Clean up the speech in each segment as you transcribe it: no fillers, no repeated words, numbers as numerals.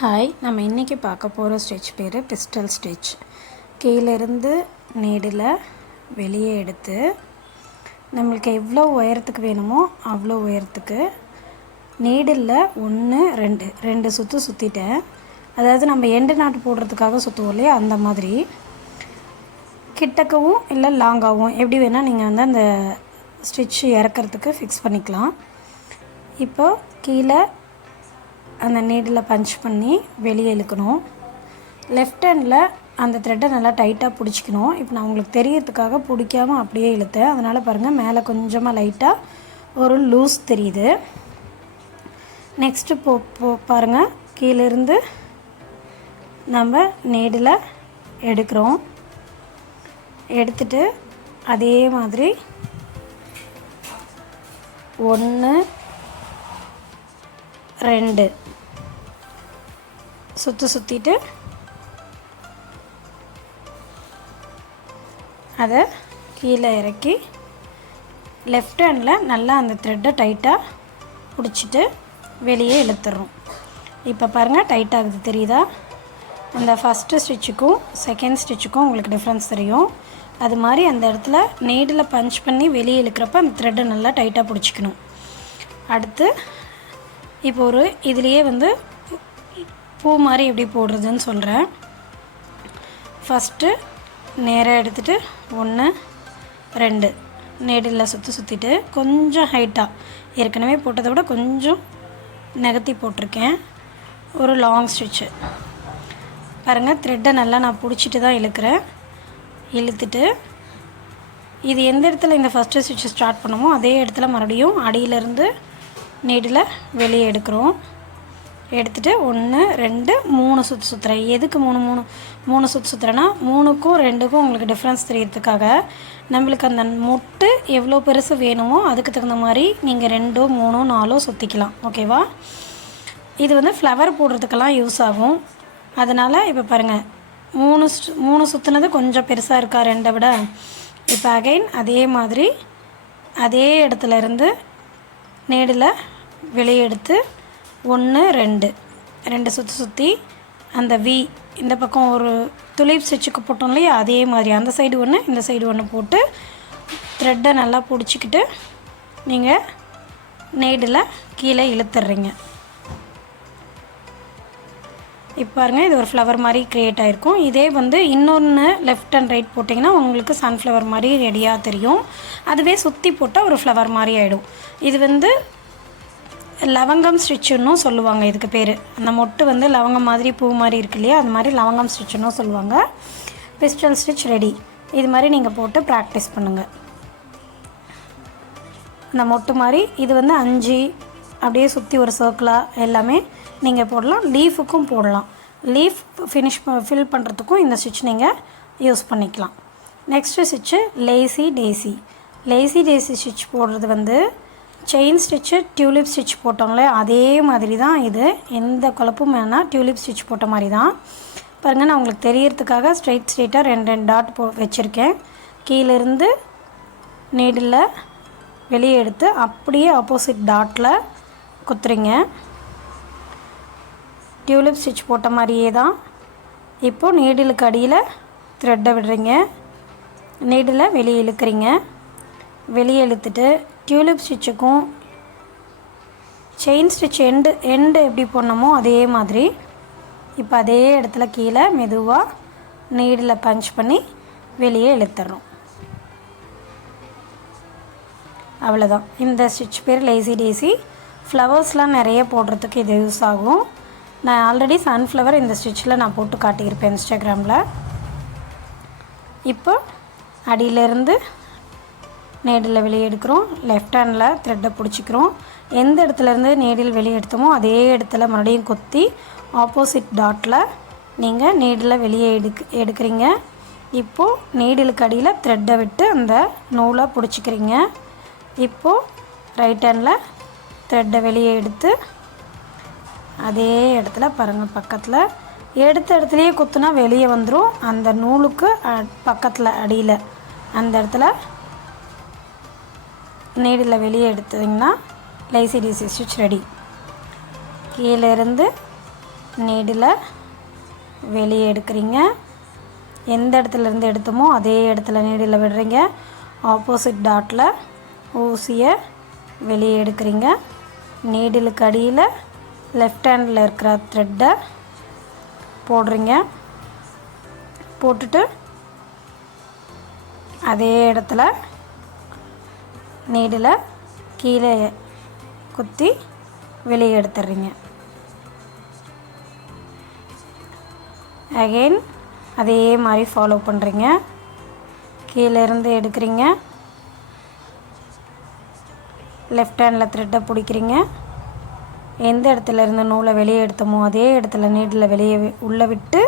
Hi, நம்ம இன்றைக்கி பார்க்க போகிற ஸ்டிச் பேர் பிஸ்டல் ஸ்டிச். கீழேருந்து நீடில் வெளியே எடுத்து நம்மளுக்கு எவ்வளோ உயரத்துக்கு வேணுமோ அவ்வளோ உயரத்துக்கு நீடில் 1 2 சுற்று சுற்றிட்டேன். அதாவது நம்ம எண்டு நாட்டு போடுறதுக்காக சுற்றுவோம் இல்லையா, அந்த மாதிரி கிட்டக்கவும் இல்லை லாங்காகவும் எப்படி வேணால் நீங்கள் வந்து அந்த ஸ்டிச் இறக்கிறதுக்கு ஃபிக்ஸ் பண்ணிக்கலாம். இப்போ கீழே அந்த நீடில் பஞ்ச் பண்ணி வெளியே இழுக்கணும். லெஃப்ட் ஹேண்டில் அந்த த்ரெட்டை நல்லா டைட்டாக பிடிச்சிக்கணும். இப்போ நான் உங்களுக்கு தெரியறதுக்காக பிடிக்காமல் அப்படியே இழுத்தேன். அதனால் பாருங்கள், மேலே கொஞ்சமாக லைட்டாக ஒரு லூஸ் தெரியுது. நெக்ஸ்ட்டு பாருங்கள், கீழேருந்து நம்ம நீடில் எடுக்கிறோம். எடுத்துட்டு அதே மாதிரி 1 2 சுற்றிட்டு அதை கீழே இறக்கி லெஃப்ட் ஹேண்டில் நல்லா அந்த த்ரெட்டை டைட்டாக பிடிச்சிட்டு வெளியே இழுத்துறோம். இப்போ பாருங்கள், டைட் ஆகுது தெரியுதா? அந்த ஃபஸ்ட்டு ஸ்டிச்சுக்கும் செகண்ட் ஸ்டிச்சுக்கும் உங்களுக்கு டிஃப்ரென்ஸ் தெரியும். அது மாதிரி அந்த இடத்துல நீடில் பஞ்ச் பண்ணி வெளியே இழுக்கிறப்ப அந்த த்ரெட்டை நல்லா டைட்டாக பிடிச்சிக்கணும். அடுத்து இப்போ இதுலேயே வந்து பூ மாதிரி எப்படி போடுறதுன்னு சொல்கிறேன். ஃபஸ்ட்டு நேராக எடுத்துகிட்டு 1 2 நீடில் சுற்றிட்டு கொஞ்சம் ஹைட்டாக ஏற்கனவே போட்டதை விட கொஞ்சம் நகர்த்தி போட்டிருக்கேன். ஒரு லாங் ஸ்டிச்சு பாருங்கள், த்ரெட்டை நல்லா நான் பிடிச்சிட்டு தான் இழுக்கிறேன். இழுத்துட்டு இது எந்த இடத்துல இந்த ஃபஸ்ட்டு ஸ்டிச்சு ஸ்டார்ட் பண்ணமோ அதே இடத்துல மறுபடியும் அடியிலேருந்து நீடில் வெளியே எடுக்கிறோம். எடுத்துகிட்டு 1 2 3 சுற்றுறேன். எதுக்கு 3 சுற்றுறேன்னா 3க்கும் 2க்கும் உங்களுக்கு டிஃப்ரென்ஸ் தெரியறதுக்காக. நம்மளுக்கு அந்த மொட்டு எவ்வளோ பெருசு வேணுமோ அதுக்கு தகுந்த மாதிரி நீங்கள் 2 3 4 சுற்றிக்கலாம். ஓகேவா? இது வந்து ஃப்ளவர் போடுறதுக்கெல்லாம் யூஸ் ஆகும். அதனால் இப்போ பாருங்கள், 3 சுற்றுனது கொஞ்சம் பெருசாக இருக்கா 2 விட. இப்போ அகைன் அதே மாதிரி அதே இடத்துல இருந்து நீடில் வெளியே எடுத்து 1 2 சுற்றி அந்த வி இந்த பக்கம் ஒரு துளிப் ஸ்டிச்சுக்கு போட்டோம் இல்லையா, அதே மாதிரி அந்த சைடு 1 இந்த சைடு 1 போட்டு த்ரெட்டை நல்லா பிடிச்சிக்கிட்டு நீங்கள் நீடில் கீழே இழுத்துடுறீங்க. இப்போ பாருங்கள், இது ஒரு ஃப்ளவர் மாதிரி க்ரியேட் ஆகிருக்கும். இதே வந்து இன்னொன்று லெஃப்ட் அண்ட் ரைட் போட்டிங்கன்னா உங்களுக்கு சன்ஃப்ளவர் மாதிரி ரெடியாக தெரியும். அதுவே சுற்றி போட்டால் ஒரு ஃப்ளவர் மாதிரி ஆகிடும். இது வந்து லவங்கம் ஸ்டிச்சுன்னு சொல்லுவாங்க. இதுக்கு பேர் அந்த மொட்டு வந்து லவங்கம் மாதிரி பூ மாதிரி இருக்கு இல்லையா, அது மாதிரி லவங்கம் ஸ்டிச்சுன்னு சொல்லுவாங்க. Pistol stitch ready. இது மாதிரி நீங்கள் போட்டு ப்ராக்டிஸ் பண்ணுங்கள். அந்த மொட்டு மாதிரி இது வந்து 5 அப்படியே சுற்றி ஒரு சர்க்கிளாக எல்லாமே நீங்கள் போடலாம். லீஃபுக்கும் போடலாம். லீஃப் ஃபில் பண்ணுறதுக்கும் இந்த ஸ்டிச் நீங்கள் யூஸ் பண்ணிக்கலாம். Next stitch lazy daisy stitch போடுறது வந்து செயின் ஸ்டிச்சு டியூலிப் ஸ்டிச் போட்டோங்களே அதே மாதிரி தான். இது எந்த குழப்பமும் வேணால் டியூலிப் ஸ்டிச் போட்ட மாதிரி தான். பாருங்கள், நான் உங்களுக்கு தெரியறதுக்காக ஸ்ட்ரெயிட்டாக 2 டாட் வச்சுருக்கேன். கீழேருந்து நீடில் வெளியே எடுத்து அப்படியே ஆப்போசிட் டாட்டில் குத்துறீங்க. டியூலிப் ஸ்டிச் போட்ட மாதிரியே தான். இப்போது நீடிலுக்கு அடியில் த்ரெட்டை விடுறீங்க. நீடில் வெளியே இழுக்கிறீங்க. வெளியே இழுத்துட்டு டியூலிப் ஸ்டிச்சுக்கும் செயின் ஸ்டிச் எண்டு எப்படி போடணுமோ அதே மாதிரி இப்போ அதே இடத்துல கீழே மெதுவாக நீடில் பஞ்ச் பண்ணி வெளியே இழுத்துறோம். அவ்வளோதான். இந்த ஸ்டிச் பேர் லேசி டேசி. ஃப்ளவர்ஸ்லாம் நிறைய போடுறதுக்கு இது யூஸ் ஆகும். நான் ஆல்ரெடி சன்ஃப்ளவர் இந்த ஸ்டிச்சில் நான் போட்டு காட்டியிருப்பேன் இன்ஸ்டாகிராமில். இப்போ அடியிலேருந்து நீடில் வெளியே எடுக்கிறோம். லெஃப்ட் ஹேண்டில் த்ரெட்டை பிடிச்சிக்கிறோம். எந்த இடத்துலேருந்து நீடில் வெளியே எடுத்தோமோ அதே இடத்துல மறுபடியும் கொத்தி ஆப்போசிட் டாட்டில் நீங்கள் நீடில் வெளியே எடுக்கிறீங்க. இப்போது நீடிலுக்கு அடியில் த்ரெட்டை விட்டு அந்த நூலை பிடிச்சிக்கிறீங்க. இப்போது ரைட் ஹேண்டில் த்ரெட்டை வெளியே எடுத்து அதே இடத்துல பாருங்கள், பக்கத்தில் எடுத்த இடத்துலையே குத்துனா வெளியே வந்துடும். அந்த நூலுக்கு பக்கத்தில் அடியில் அந்த இடத்துல நீடில் வெளியே எடுத்தீங்கன்னா லேசி டேசி ஸ்டிச் ரெடி. கீழே இருந்து நீடில் வெளியே எடுக்கிறீங்க. எந்த இடத்துலேருந்து எடுத்தோமோ அதே இடத்துல நீடில் விடுறீங்க. ஆப்போசிட் டாட்டில் ஊசியை வெளியே எடுக்கிறீங்க. நீடிலுக்கு அடியில் லெஃப்ட் ஹேண்டில் இருக்கிற த்ரெட்டை போடுறீங்க. போட்டுட்டு அதே இடத்துல நீடில் கீழே குத்தி வெளியே எடுத்துடுறீங்க. அகெயின் அதே மாதிரி ஃபாலோ பண்ணுறீங்க. கீழே இருந்து எடுக்கிறீங்க. லெஃப்ட் ஹேண்டில் த்ரெட்டை பிடிக்கிறீங்க. எந்த இடத்துல இருந்து நூலை வெளியே எடுத்தோமோ அதே இடத்துல நீடில் வெளியே உள்ளே விட்டு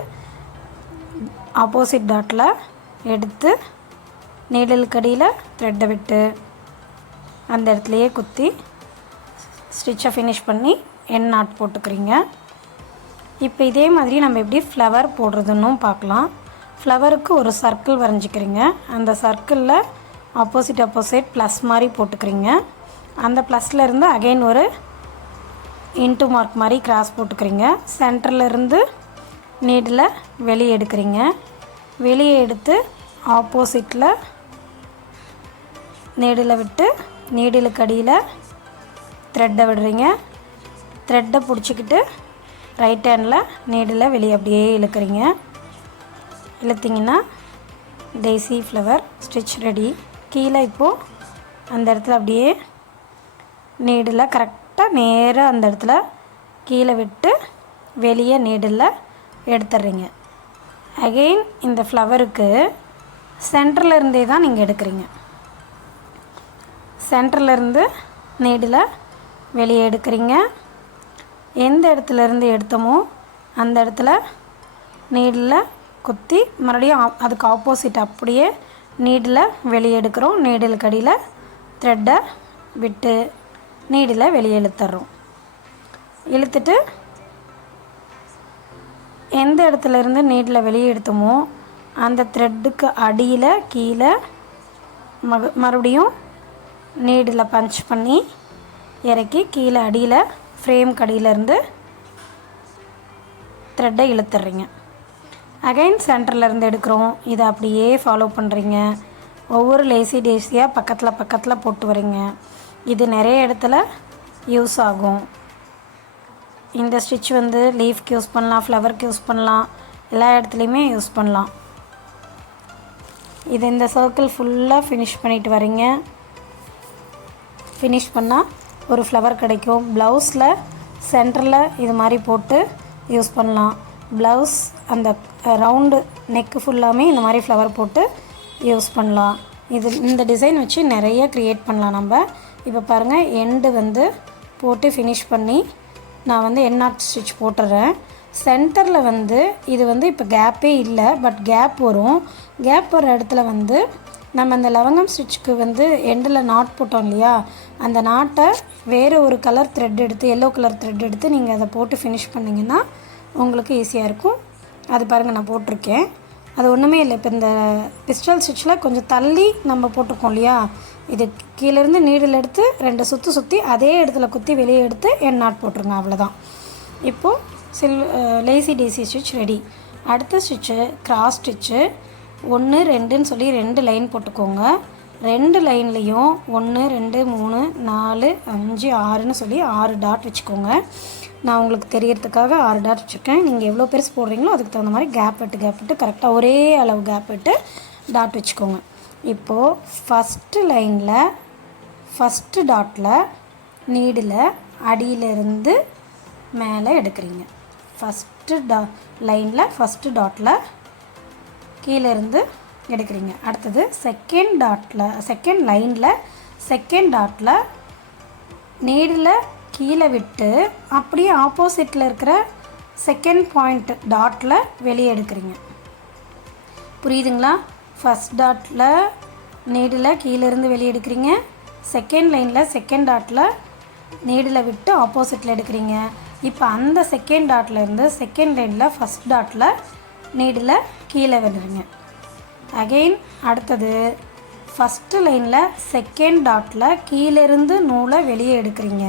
ஆப்போசிட் டாட்டில் எடுத்து நீடலுக்கு அடியில் த்ரெட்டை விட்டு அந்த இடத்துலையே குத்தி ஸ்டிச்சை ஃபினிஷ் பண்ணி எண்ட் நாட் போட்டுக்கிறீங்க. இப்போ இதே மாதிரி நம்ம எப்படி ஃப்ளவர் போடுறதுன்னும் பார்க்கலாம். ஃப்ளவருக்கு ஒரு சர்க்கிள் வரைஞ்சிக்கிறீங்க. அந்த சர்க்கிளில் ஆப்போசிட் ப்ளஸ் மாதிரி போட்டுக்கிறீங்க. அந்த ப்ளஸ்லேருந்து அகெயின் ஒரு இன்ட்டு மார்க் மாதிரி கிராஸ் போட்டுக்கிறீங்க. சென்டர்லேருந்து நீடில் வெளியே எடுக்கிறீங்க. வெளியே எடுத்து ஆப்போசிட்டில் நீடில் விட்டு நீடிலுக்கு அடியில் த்ரெட்டை விடுறீங்க. த்ரெட்டை பிடிச்சிக்கிட்டு ரைட் ஹேண்டில் நீடில் வெளியே அப்படியே இழுக்கிறீங்க. இழுத்திங்கன்னா டெய்ஸி ஃப்ளவர் ஸ்டிச் ரெடி. கீழே இப்போது அந்த இடத்துல அப்படியே நீடில் கரெக்டாக நேராக அந்த இடத்துல கீழே விட்டு வெளியே நீடில் எடுத்துடுறீங்க. அகெயின் இந்த ஃப்ளவருக்கு சென்டரில் இருந்தே தான் நீங்கள் எடுக்கிறீங்க. சென்டர்லேருந்து நீடில் வெளியே எடுக்கிறீங்க. எந்த இடத்துலேருந்து எடுத்தோமோ அந்த இடத்துல நீடில் குத்தி மறுபடியும் அதுக்கு ஆப்போசிட் அப்படியே நீடில் வெளியே எடுக்கிறோம். நீடிலுக்கு அடியில் த்ரெட்டை விட்டு நீடில் வெளியே இழுத்துறோம். இழுத்துட்டு எந்த இடத்துலேருந்து நீடில் வெளியே எடுத்தோமோ அந்த த்ரெட்டுக்கு அடியில் கீழே மறுபடியும் நீடில் பஞ்ச் பண்ணி இறக்கி கீழே அடியில் ஃப்ரேம் கடியிலேருந்து த்ரெட்டை இழுத்துடுறீங்க. அகைன் சென்டர்லேருந்து எடுக்கிறோம். இதை அப்படியே ஃபாலோ பண்ணுறீங்க. ஒவ்வொரு லேசி டேஸியாக பக்கத்தில் போட்டு வரீங்க. இது நிறைய இடத்துல யூஸ் ஆகும். இந்த ஸ்டிச் வந்து லீஃப்க்கு யூஸ் பண்ணலாம், ஃப்ளவருக்கு யூஸ் பண்ணலாம், எல்லா இடத்துலையுமே யூஸ் பண்ணலாம். இது இந்த சர்க்கிள் ஃபுல்லாக ஃபினிஷ் பண்ணிட்டு வரீங்க. ஃபினிஷ் பண்ணால் ஒரு ஃப்ளவர் கிடைக்கும். ப்ளவுஸில் சென்டரில் இது மாதிரி போட்டு யூஸ் பண்ணலாம். ப்ளவுஸ் அந்த ரவுண்டு நெக்கு ஃபுல்லாமே இந்த மாதிரி ஃப்ளவர் போட்டு யூஸ் பண்ணலாம். இந்த டிசைன் வச்சு நிறைய க்ரியேட் பண்ணலாம் நம்ம. இப்போ பாருங்கள், எண்டு வந்து போட்டு ஃபினிஷ் பண்ணி நான் வந்து எண்ட் நாட் ஸ்டிச் போட்டுறேன். சென்டரில் வந்து இது வந்து இப்போ கேப்பே இல்லை, பட் கேப் வரும். கேப் வர இடத்துல வந்து நம்ம அந்த லவங்கம் ஸ்டிச்சுக்கு வந்து எண்டில் நாட் போட்டோம் இல்லையா, அந்த நாட்டை வேறு ஒரு கலர் த்ரெட் எடுத்து, எல்லோ கலர் த்ரெட் எடுத்து நீங்கள் அதை போட்டு ஃபினிஷ் பண்ணிங்கன்னா உங்களுக்கு ஈஸியாக இருக்கும். அது பாருங்கள், நான் போட்டிருக்கேன். அது ஒன்றுமே இல்லை. இப்போ இந்த பிஸ்டல் ஸ்டிச்சில் கொஞ்சம் தள்ளி நம்ம போட்டிருக்கோம் இல்லையா, இது கீழேருந்து நீடில் எடுத்து 2 சுற்று சுற்றி அதே இடத்துல குத்தி வெளியே எடுத்து எண்ட் நாட் போட்டுருங்க. அவ்வளோதான். இப்போது லேசி டேசி ஸ்டிச் ரெடி. அடுத்த ஸ்டிச்சு கிராஸ் ஸ்டிச்சு 1 2ன்னு சொல்லி 2 லைன் போட்டுக்கோங்க. 2 லைன்லேயும் 1 2 3 4 5 6ன்னு சொல்லி 6 டாட் வச்சுக்கோங்க. நான் உங்களுக்கு தெரியறதுக்காக 6 டாட் வச்சுருக்கேன். நீங்கள் எவ்வளோ பெருசு போடுறீங்களோ அதுக்கு தகுந்த மாதிரி கேப் விட்டு கரெக்டாக ஒரே அளவு கேப் விட்டு டாட் வச்சுக்கோங்க. இப்போது ஃபஸ்ட்டு லைனில் ஃபஸ்ட்டு டாட்டில் நீடில் அடியிலிருந்து மேலே எடுக்கிறீங்க. ஃபஸ்ட்டு லைனில் ஃபஸ்ட்டு டாட்டில் கீழேருந்து எடுக்கிறீங்க. அடுத்தது செகண்ட் லைனில் செகண்ட் டாட்டில் நீடில் கீழே விட்டு அப்படியே ஆப்போசிட்டில் இருக்கிற செகண்ட் பாயிண்ட் டாட்டில் வெளியே எடுக்கிறீங்க. புரியுதுங்களா? ஃபஸ்ட் டாட்டில் நீடில் கீழேருந்து வெளியே எடுக்கிறீங்க. செகண்ட் லைனில் செகண்ட் டாட்டில் நீடில் விட்டு ஆப்போசிட்டில் எடுக்கிறீங்க. இப்போ அந்த செகண்ட் டாட்லேருந்து செகண்ட் லைனில் ஃபஸ்ட் டாட்டில் நீடில் கீழே விடுறீங்க. அகெயின் அடுத்தது ஃபஸ்ட்டு லைனில் செகண்ட் டாட்டில் கீழேருந்து நூலை வெளியே எடுக்கிறீங்க.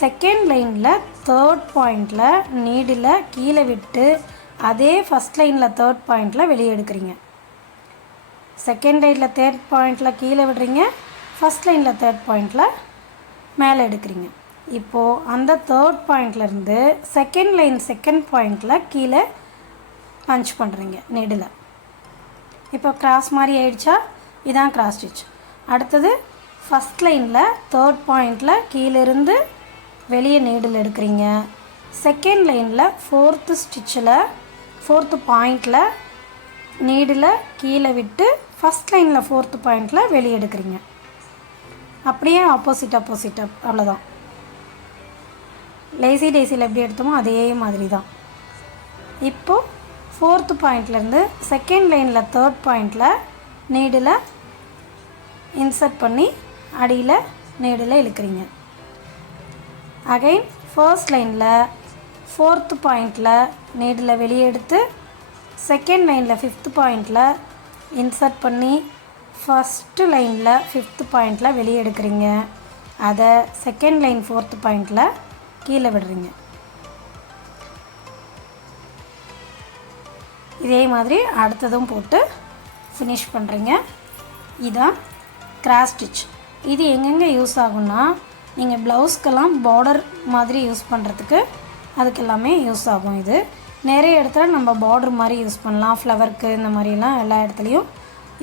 செகண்ட் லைனில் தேர்ட் பாயிண்டில் நீடில் கீழே விட்டு அதே ஃபஸ்ட் லைனில் தேர்ட் பாயிண்டில் வெளியே எடுக்கிறீங்க. செகண்ட் லைனில் தேர்ட் பாயிண்டில் கீழே விடுறீங்க, ஃபஸ்ட் லைனில் தேர்ட் பாயிண்டில் மேலே எடுக்கிறீங்க. இப்போது அந்த தேர்ட் பாயிண்ட்லேருந்து செகண்ட் லைன் செகண்ட் பாயிண்டில் கீழே பஞ்ச் பண்ணுறீங்க நீடில். இப்போ கிராஸ் மாதிரி ஆயிடுச்சா? இதான் கிராஸ் ஸ்டிச். அடுத்தது ஃபஸ்ட் லைனில் தேர்ட் பாயிண்டில் கீழேருந்து வெளியே நீடில் எடுக்கிறீங்க. செகண்ட் லைனில் ஃபோர்த்து ஸ்டிச்சில் ஃபோர்த்து பாயிண்டில் நீடில் கீழே விட்டு ஃபஸ்ட் லைனில் ஃபோர்த்து பாயிண்டில் வெளியே எடுக்கிறீங்க. அப்படியே ஆப்போசிட் அவ்வளோதான். லேசி டேசியில் எப்படி எடுத்தோமோ அதே மாதிரி தான். இப்போது ஃபோர்த்து பாயிண்ட்லேருந்து செகண்ட் லைனில் தேர்ட் பாயிண்டில் நீடில் இன்சர்ட் பண்ணி அடியில் நீடில் இழுக்கிறீங்க. அகைன் ஃபர்ஸ்ட் லைனில் ஃபோர்த்து பாயிண்டில் நீடில் வெளியே எடுத்து செகண்ட் லைனில் ஃபிஃப்த்து பாயிண்டில் இன்சர்ட் பண்ணி ஃபஸ்ட்டு லைனில் ஃபிஃப்த்து பாயிண்டில் வெளியே எடுக்கிறீங்க. அதை செகண்ட் லைன் ஃபோர்த்து பாயிண்டில் கீழே விடுறீங்க. இதே மாதிரி அடுத்ததும் போட்டு ஃபினிஷ் பண்ணுறீங்க. இதுதான் கிராஸ் ஸ்டிச். இது எங்கெங்கே யூஸ் ஆகும்னா, நீங்கள் ப்ளவுஸ்க்கெல்லாம் பார்டர் மாதிரி யூஸ் பண்ணுறதுக்கு அதுக்கெல்லாமே யூஸ் ஆகும். இது நிறைய இடத்துல நம்ம பார்டர் மாதிரி யூஸ் பண்ணலாம், ஃப்ளவருக்கு இந்த மாதிரிலாம் எல்லா இடத்துலையும்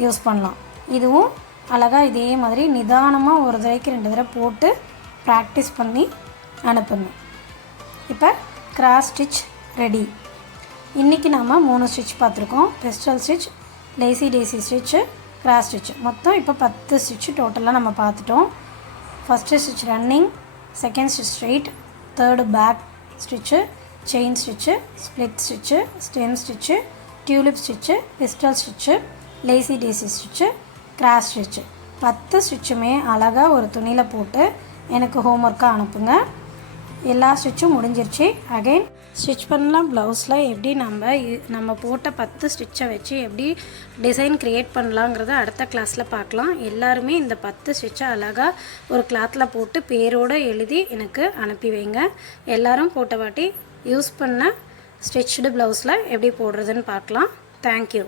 யூஸ் பண்ணலாம். இதுவும் அழகாக இதே மாதிரி நிதானமாக ஒரு தடவைக்கு 2 தடவை போட்டு ப்ராக்டிஸ் பண்ணி அனுப்புங்க. இப்போ கிராஸ் ஸ்டிச் ரெடி. இன்றைக்கி நாம் 3 ஸ்டிச் பார்த்துருக்கோம். Pistil stitch, lazy daisy stitch, cross stitch. மொத்தம் இப்போ 10 ஸ்டிச்சு டோட்டலாக நம்ம பார்த்துட்டோம். First stitch running, second stitch straight, third back stitch, chain stitch, split stitch, stem stitch, tulip stitch, pistil stitch, lazy daisy stitch, cross stitch. 10 ஸ்டிச்சுமே அழகாக ஒரு துணியில் போட்டு எனக்கு ஹோம்ஒர்க்காக அனுப்புங்க. எல்லா ஸ்டிச்சும் முடிஞ்சிருச்சு. அகைன் ஸ்டிச் பண்ணலாம். ப்ளவுஸில் எப்படி நம்ம போட்ட 10 ஸ்டிச்சை வச்சு எப்படி டிசைன் க்ரியேட் பண்ணலாங்கிறத அடுத்த கிளாஸில் பார்க்கலாம். எல்லாருமே இந்த 10 ஸ்டிச்சை அழகாக ஒரு கிளாத்தில் போட்டு பேரோடு எழுதி எனக்கு அனுப்பி வைங்க. எல்லோரும் போட்ட வாட்டி யூஸ் பண்ண ஸ்டிச்சுடு ப்ளவுஸில் எப்படி போடுறதுன்னு பார்க்கலாம். தேங்க்யூ.